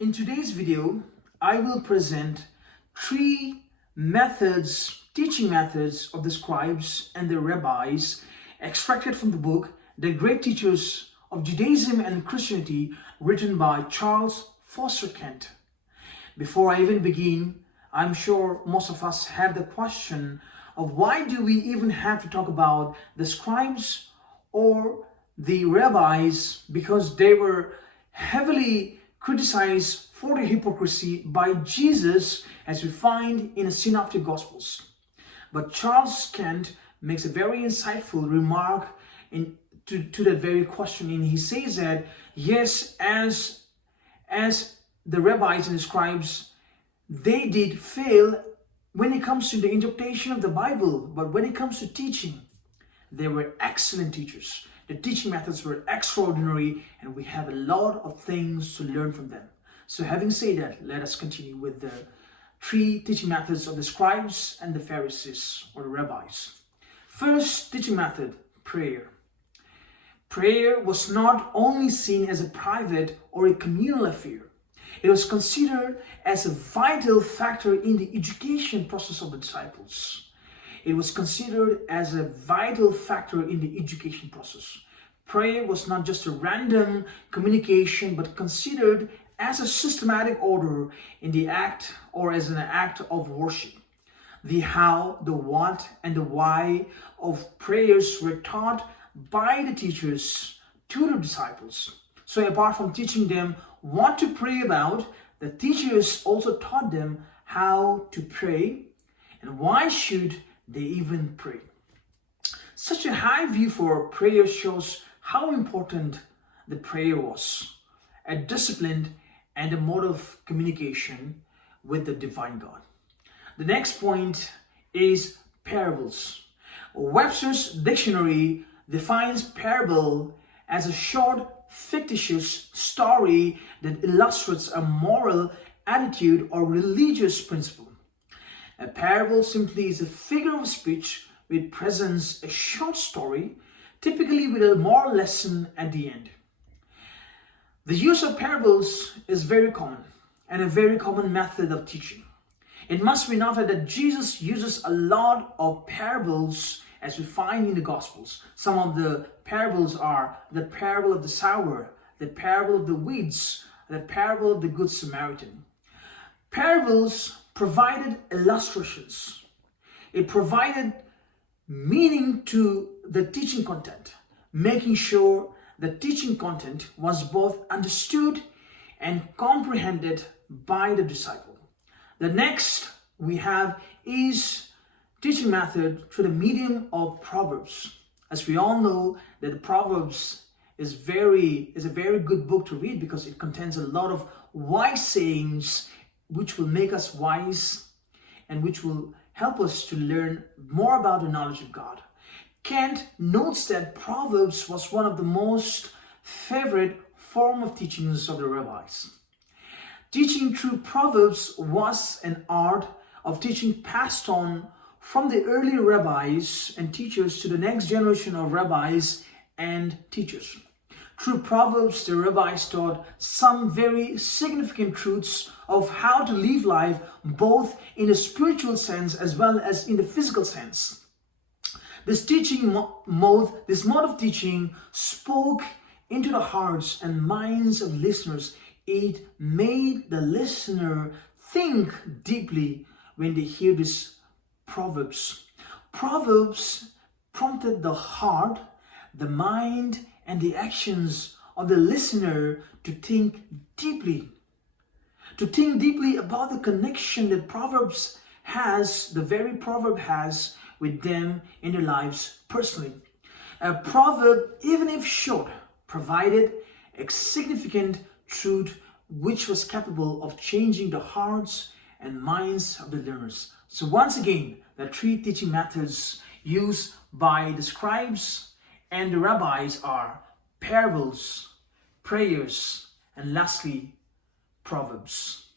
In today's video, I will present three teaching methods of the scribes and the rabbis extracted from the book The Great Teachers of Judaism and Christianity, written by Charles Foster Kent. Before I even begin, I'm sure most of us have the question of why do we even have to talk about the scribes or the rabbis, because they were heavily criticized for their hypocrisy by Jesus, as we find in the Synoptic Gospels. But Charles Kent makes a very insightful remark to that very question, and he says that yes, as the rabbis and the scribes, they did fail when it comes to the interpretation of the Bible, but when it comes to teaching, they were excellent teachers. The teaching methods were extraordinary, and we have a lot of things to learn from them. So having said that, let us continue with the three teaching methods of the scribes and the Pharisees or the rabbis. First teaching method, prayer. Prayer was not only seen as a private or a communal affair. It was considered as a vital factor in the education process of the disciples. It was considered as a vital factor in the education process. Prayer was not just a random communication, but considered as a systematic order in the act or as an act of worship. The how, the what, and the why of prayers were taught by the teachers to the disciples. So apart from teaching them what to pray about, the teachers also taught them how to pray and why should they even pray. Such a high view for prayer shows how important the prayer was, a discipline and a mode of communication with the divine God. The next point is parables. Webster's dictionary defines parable as a short, fictitious story that illustrates a moral attitude or religious principle. A parable simply is a figure of speech which presents a short story, typically with a moral lesson at the end. The use of parables is very common and a very common method of teaching. It must be noted that Jesus uses a lot of parables as we find in the Gospels. Some of the parables are the parable of the sower, the parable of the weeds, the parable of the Good Samaritan. Parables provided illustrations. It provided meaning to the teaching content, making sure the teaching content was both understood and comprehended by the disciple. The next we have is teaching method through the medium of Proverbs. As we all know that the Proverbs is a very good book to read because it contains a lot of wise sayings which will make us wise and which will help us to learn more about the knowledge of God. Kent notes that Proverbs was one of the most favorite form of teachings of the rabbis. Teaching through Proverbs was an art of teaching passed on from the early rabbis and teachers to the next generation of rabbis and teachers. Through Proverbs, the rabbis taught some very significant truths of how to live life, both in a spiritual sense as well as in the physical sense. This mode of teaching spoke into the hearts and minds of listeners. It made the listener think deeply when they hear these Proverbs. Proverbs prompted the heart, the mind, and the actions of the listener to think deeply about the connection that the very proverb has with them in their lives personally. A proverb, even if short, provided a significant truth which was capable of changing the hearts and minds of the learners. So once again, the three teaching methods used by the scribes and the rabbis are parables, prayers, and lastly, Proverbs.